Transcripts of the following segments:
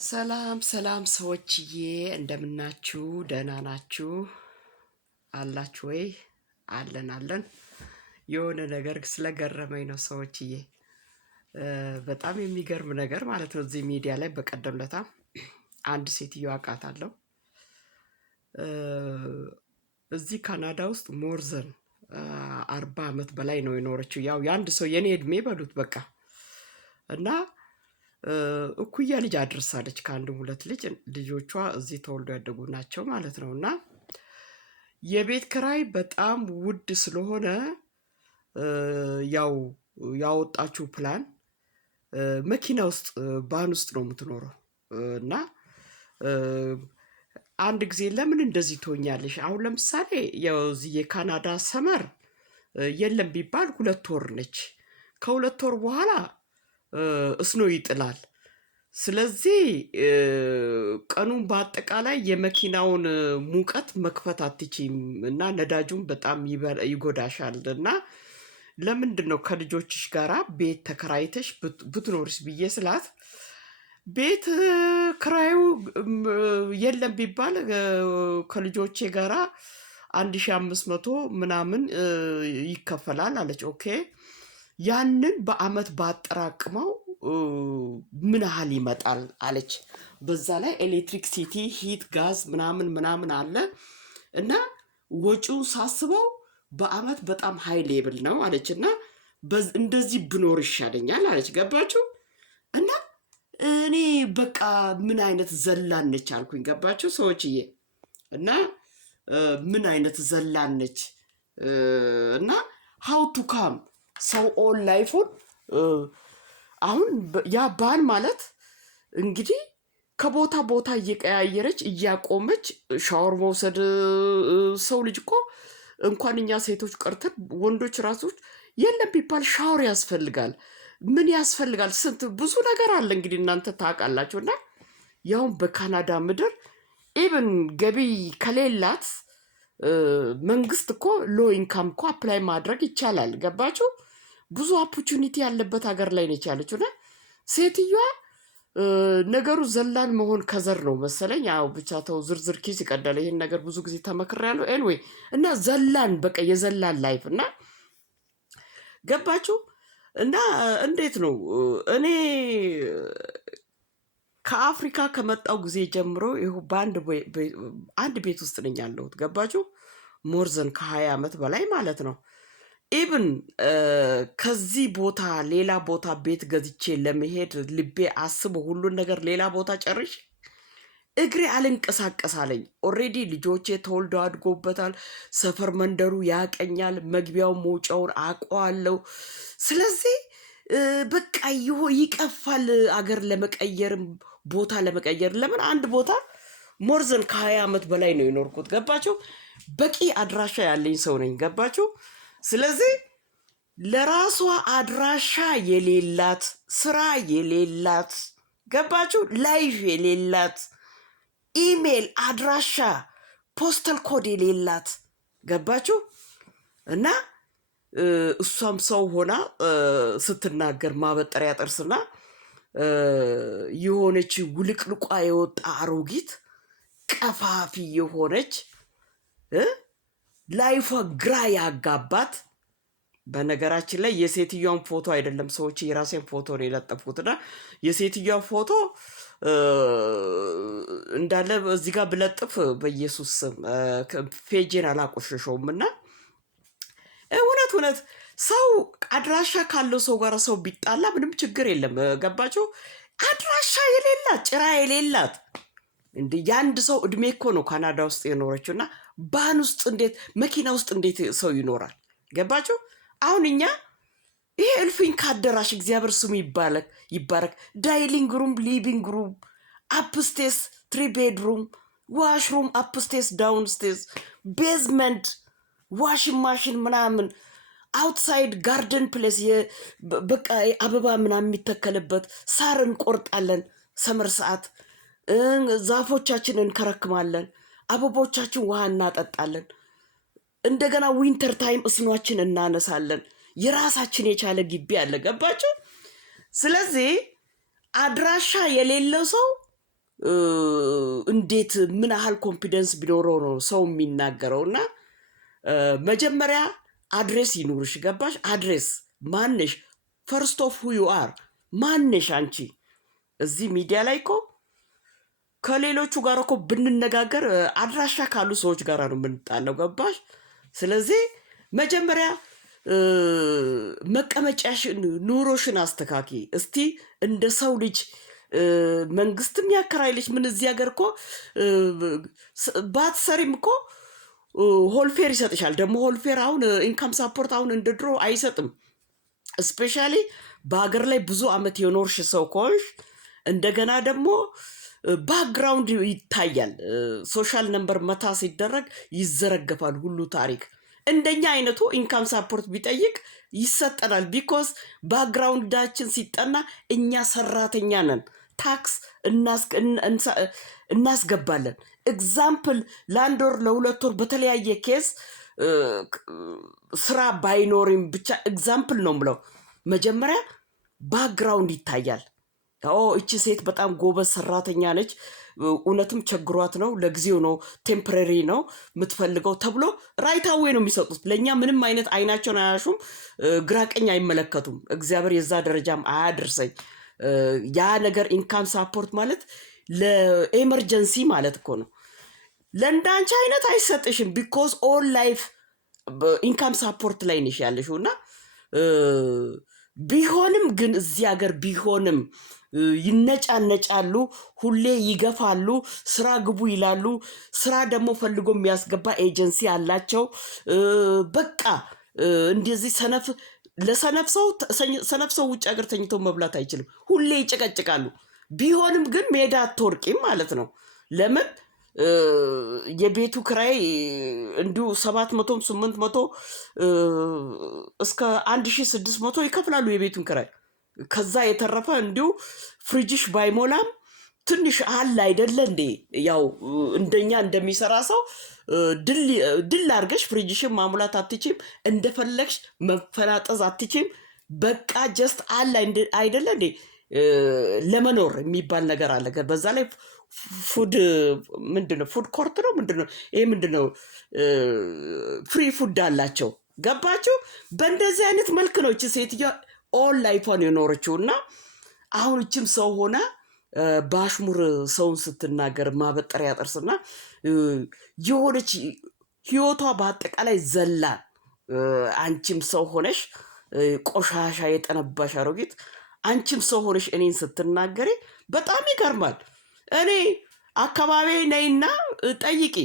ሰላም ሰላም ሰዎችዬ እንደምናችሁ ደህና ናችሁ አላችሁ ወይ? አለን የሆነ ነገር ስለገረመኝ ነው ሰዎችዬ። በጣም የሚገርም ነገር ማለት ነው። እዚህ ሚዲያ ላይ በቀደም ለታ አንድ ሴትዮ አውቃታለሁ። እዚህ ካናዳ ውስጥ ሞርዘን 40 ዓመት በላይ ነው የኖረችው። ያው የአንድ ሰው የኔ እድሜ በሉት በቃ እና እኩያ ልጅ አድርሳለች። ከአንድም ሁለት ልጆቿ እዚህ ተወልዶ ያደጉ ናቸው ማለት ነው። እና የቤት ክራይ በጣም ውድ ስለሆነ ያው ያወጣችው ፕላን መኪና ውስጥ ባን ውስጥ ነው የምትኖረው። እና አንድ ጊዜ ለምን እንደዚህ ትሆኛለሽ? አሁን ለምሳሌ ያው እዚህ የካናዳ ሰመር የለም ቢባል 2 ወር ነች። ከ2 ወር በኋላ እስኖ ይጥላል። ስለዚህ ቀኑን በአጠቃላይ የመኪናውን ሙቀት መክፈት አትችይም እና ነዳጁን በጣም ይጎዳሻል። እና ለምንድን ነው ከልጆችሽ ጋራ ቤት ተከራይተሽ ብትኖርስ ብዬ ስላት ቤት ክራዩ የለም ቢባል ከልጆቼ ጋራ 1500 ምናምን ይከፈላል አለች። ኦኬ ያንን በአመት ባጠራቅመው ምን ያህል ይመጣል አለች። በዛ ላይ ኤሌክትሪክ ሲቲ ሂት ጋዝ ምናምን አለ እና ወጪውን ሳስበው በአመት በጣም ሃይ ሌብል ነው አለች። እና እንደዚህ ብኖር ይሻለኛል አለች። ገባችሁ? እና እኔ በቃ ምን አይነት ዘላን ነች አልኩኝ። ገባችሁ ሰዎችዬ? እና ምን አይነት ዘላን ነች እና ሃው ቱ ካም ሰው ኦል ላይፉን አሁን ያ ባል ማለት እንግዲህ ከቦታ ቦታ እየቀያየረች እያቆመች ሻወር መውሰድ። ሰው ልጅ እኮ እንኳን እኛ ሴቶች ቀርተን ወንዶች ራሶች የለም ቢባል ሻወር ያስፈልጋል። ምን ያስፈልጋል? ስንት ብዙ ነገር አለ እንግዲህ እናንተ ታውቃላችሁ። እና ያውን በካናዳ ምድር ኢቭን ገቢ ከሌላት መንግስት እኮ ሎ ኢንካም እኮ አፕላይ ማድረግ ይቻላል። ገባችሁ? ብዙ ኦፖርቹኒቲ ያለበት ሀገር ላይ ነች ያለችው። እና ሴትዮዋ ነገሩ ዘላን መሆን ከዘር ነው መሰለኝ። ያው ብቻ ተው ዝርዝር ኪስ ይቀዳል። ይሄን ነገር ብዙ ጊዜ ተመክሬያለሁ። ኤንዌይ እና ዘላን በቃ የዘላን ላይፍ እና ገባችሁ? እና እንዴት ነው እኔ ከአፍሪካ ከመጣው ጊዜ ጀምሮ ይኸው አንድ ቤት ውስጥ ነኝ ያለሁት። ገባችሁ? ሞርዘን ከ20 ዓመት በላይ ማለት ነው። ኢብን ከዚህ ቦታ ሌላ ቦታ ቤት ገዝቼ ለመሄድ ልቤ አስቦ ሁሉን ነገር ሌላ ቦታ ጨርሼ እግሬ አልንቀሳቀስ አለኝ። ኦልሬዲ ልጆቼ ተወልደው አድጎበታል። ሰፈር መንደሩ ያቀኛል። መግቢያው መውጫውን አውቀዋለሁ። ስለዚህ በቃ ይቀፋል አገር ለመቀየርም ቦታ ለመቀየር። ለምን አንድ ቦታ ሞርዘን ከ20 ዓመት በላይ ነው የኖርኩት። ገባችሁ? በቂ አድራሻ ያለኝ ሰው ነኝ። ገባችሁ? ስለዚህ ለራሷ አድራሻ የሌላት ስራ የሌላት ገባችሁ? ላይፍ የሌላት ኢሜል አድራሻ ፖስተል ኮድ የሌላት ገባችሁ? እና እሷም ሰው ሆና ስትናገር ማበጠሪያ ጥርስና የሆነች ውልቅልቋ የወጣ አሮጊት ቀፋፊ የሆነች ላይፏ ግራ ያጋባት። በነገራችን ላይ የሴትዮዋን ፎቶ አይደለም ሰዎች የራሴን ፎቶ ነው የለጠፉትና የሴትዮዋ ፎቶ እንዳለ እዚህ ጋር ብለጥፍ በኢየሱስ ስም ፔጄን አላቆሸሸውም። እና እውነት ሰው አድራሻ ካለው ሰው ጋር ሰው ቢጣላ ምንም ችግር የለም። ገባችሁ? አድራሻ የሌላት ጭራ የሌላት እንደ የአንድ ሰው እድሜ እኮ ነው ካናዳ ውስጥ የኖረችው። እና ባን ውስጥ እንዴት መኪና ውስጥ እንዴት ሰው ይኖራል? ገባችሁ? አሁን እኛ ይሄ እልፍኝ ካደራሽ እግዚአብሔር ስሙ ይባረክ። ዳይሊንግ ሩም፣ ሊቪንግ ሩም፣ አፕስቴስ 3 ቤድሩም፣ ዋሽሩም፣ አፕስቴስ፣ ዳውንስቴስ፣ ቤዝመንት፣ ዋሽንግ ማሽን ምናምን፣ አውትሳይድ ጋርደን ፕሌስ በቃ አበባ ምናምን የሚተከልበት፣ ሳር እንቆርጣለን ሰመር ሰዓት፣ ዛፎቻችን እንከረክማለን፣ አበቦቻችን ውሃ እናጠጣለን። እንደገና ዊንተር ታይም እስኗችን እናነሳለን። የራሳችን የቻለ ግቢ አለ። ገባችሁ? ስለዚህ አድራሻ የሌለው ሰው እንዴት ምን ያህል ኮንፊደንስ ቢኖረው ነው ሰው የሚናገረውና መጀመሪያ አድሬስ ይኑርሽ። ገባሽ? አድሬስ ማንሽ? ፈርስት ኦፍ ሁ ዩ አር ማንሽ አንቺ? እዚህ ሚዲያ ላይ እኮ ከሌሎቹ ጋር እኮ ብንነጋገር አድራሻ ካሉ ሰዎች ጋር ነው የምንጣለው። ገባሽ? ስለዚህ መጀመሪያ መቀመጫሽን ኑሮሽን አስተካኪ እስቲ እንደ ሰው ልጅ። መንግስትም ያከራይልሽ ምን እዚህ ሀገር እኮ ባትሰሪም እኮ ሆልፌር ይሰጥሻል። ደግሞ ሆልፌር አሁን ኢንካም ሳፖርት አሁን እንደ ድሮ አይሰጥም። ስፔሻሊ በሀገር ላይ ብዙ አመት የኖርሽ ሰው ከሆንሽ እንደገና ደግሞ ባክግራውንድ ይታያል። ሶሻል ነምበር መታ ሲደረግ ይዘረገፋል ሁሉ ታሪክ። እንደኛ አይነቱ ኢንካም ሳፖርት ቢጠይቅ ይሰጠናል። ቢኮዝ ባክግራውንዳችን ሲጠና እኛ ሰራተኛ ነን፣ ታክስ እናስገባለን። ኤግዛምፕል ለአንድ ወር ለሁለት ወር በተለያየ ኬስ ስራ ባይኖርም ብቻ ኤግዛምፕል ነው ብለው መጀመሪያ ባክግራውንድ ይታያል። እቺ ሴት በጣም ጎበዝ ሰራተኛ ነች፣ እውነትም ቸግሯት ነው፣ ለጊዜው ነው፣ ቴምፖራሪ ነው የምትፈልገው ተብሎ ራይታዌ ነው የሚሰጡት። ለእኛ ምንም አይነት አይናቸውን አያሹም፣ ግራቀኝ አይመለከቱም። እግዚአብሔር የዛ ደረጃም አያድርሰኝ። ያ ነገር ኢንካም ሳፖርት ማለት ለኤመርጀንሲ ማለት እኮ ነው። ለእንዳንቺ አይነት አይሰጥሽም። ቢኮዝ ኦል ላይፍ ኢንካም ሳፖርት ላይ ነሽ ያለሽው እና ቢሆንም ግን እዚህ ሀገር ቢሆንም ይነጫነጫሉ፣ ሁሌ ይገፋሉ፣ ስራ ግቡ ይላሉ። ስራ ደግሞ ፈልጎ የሚያስገባ ኤጀንሲ አላቸው። በቃ እንደዚህ ሰነፍ ሰው ውጭ ሀገር ተኝቶ መብላት አይችልም። ሁሌ ይጨቀጭቃሉ። ቢሆንም ግን ሜዳ አትወርቂም ማለት ነው። ለምን የቤቱ ክራይ እንዲሁ 700 800 እስከ 1600 ይከፍላሉ የቤቱን ክራይ። ከዛ የተረፈ እንዲሁ ፍሪጅሽ ባይሞላም ትንሽ አለ አይደለ እንዴ? ያው እንደኛ እንደሚሰራ ሰው ድል አድርገሽ ፍሪጅሽን ማሙላት አትችም፣ እንደፈለግሽ መፈናጠዝ አትችም። በቃ ጀስት አለ አይደለ እንዴ? ለመኖር የሚባል ነገር አለ። በዛ ላይ ፉድ ምንድነው? ፉድ ኮርት ነው ምንድነው? ይሄ ምንድነው? ፍሪ ፉድ አላቸው። ገባችሁ? በእንደዚህ አይነት መልክ ነው እቺ ሴትዮ ኦል ላይፏን የኖረችው እና አሁን እችም ሰው ሆነ በአሽሙር ሰውን ስትናገር ማበጠሪያ ጥርስና የሆነች ህይወቷ በአጠቃላይ ዘላ። አንቺም ሰው ሆነሽ ቆሻሻ የጠነባሽ አሮጊት፣ አንቺም ሰው ሆነሽ እኔን ስትናገሪ በጣም ይገርማል። እኔ አካባቢ ነይና ጠይቂ።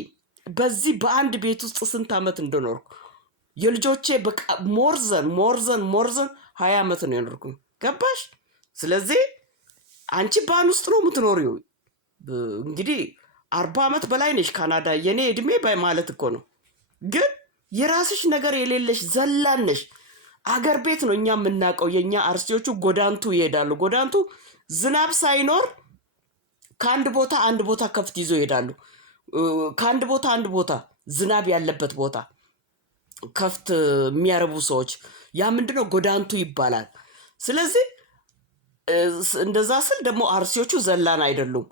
በዚህ በአንድ ቤት ውስጥ ስንት ዓመት እንደኖርኩ የልጆቼ በቃ ሞርዘን 20 ዓመት ነው የኖርኩኝ። ገባሽ? ስለዚህ አንቺ ባን ውስጥ ነው የምትኖሪው። እንግዲህ 40 ዓመት በላይ ነሽ ካናዳ። የኔ እድሜ ማለት እኮ ነው። ግን የራስሽ ነገር የሌለሽ ዘላነሽ። አገር ቤት ነው እኛ የምናውቀው። የእኛ አርሲዎቹ ጎዳንቱ ይሄዳሉ። ጎዳንቱ ዝናብ ሳይኖር ከአንድ ቦታ አንድ ቦታ ከፍት ይዞ ይሄዳሉ። ከአንድ ቦታ አንድ ቦታ ዝናብ ያለበት ቦታ ከፍት የሚያረቡ ሰዎች፣ ያ ምንድነው ጎዳንቱ ይባላል። ስለዚህ እንደዛ ስል ደግሞ አርሲዎቹ ዘላን አይደሉም።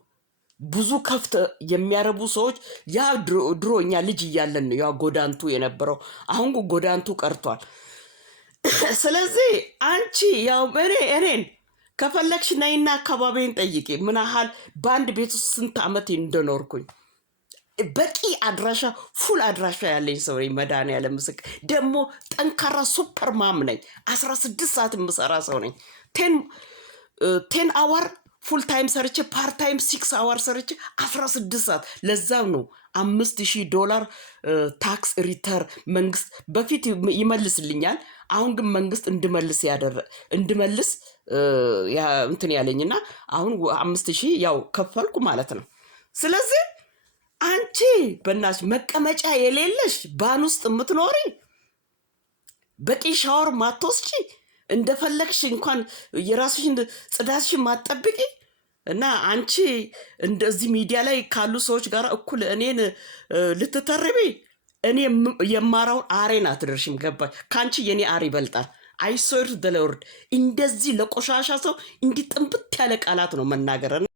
ብዙ ከፍት የሚያረቡ ሰዎች ያ ድሮ እኛ ልጅ እያለን ነው ያ ጎዳንቱ የነበረው። አሁን ጎዳንቱ ቀርቷል። ስለዚህ አንቺ ያው እኔን ከፈለግሽ ነይና አካባቢን ጠይቂ። ምን ያህል በአንድ ቤት ውስጥ ስንት ዓመት እንደኖርኩኝ በቂ አድራሻ ፉል አድራሻ ያለኝ ሰው ነኝ። መድኃኒዓለም ምስክር። ደግሞ ጠንካራ ሱፐር ማም ነኝ። 16 ሰዓት የምሰራ ሰው ነኝ። 10 አወር ፉል ታይም ሰርቼ ፓርት ታይም 6 አወር ሰርቼ 16 ሰዓት። ለዛም ነው $5,000 ታክስ ሪተር መንግስት በፊት ይመልስልኛል። አሁን ግን መንግስት እንድመልስ እንትን ያለኝና አሁን 5,000 ያው ከፈልኩ ማለት ነው። ስለዚህ አንቺ በእናትሽ መቀመጫ የሌለሽ ባን ውስጥ የምትኖሪ በቂ ሻወር ማትወስጂ እንደፈለግሽ እንኳን የራስሽን ጽዳትሽን ማትጠብቂ እና አንቺ እንደዚህ ሚዲያ ላይ ካሉ ሰዎች ጋር እኩል እኔን ልትተርቢ፣ እኔ የማራውን አሬን አትደርሽም። ገባሽ? ከአንቺ የኔ አር ይበልጣል። አይሶር ደለወርድ እንደዚህ ለቆሻሻ ሰው እንዲህ ጥንብት ያለ ቃላት ነው መናገር።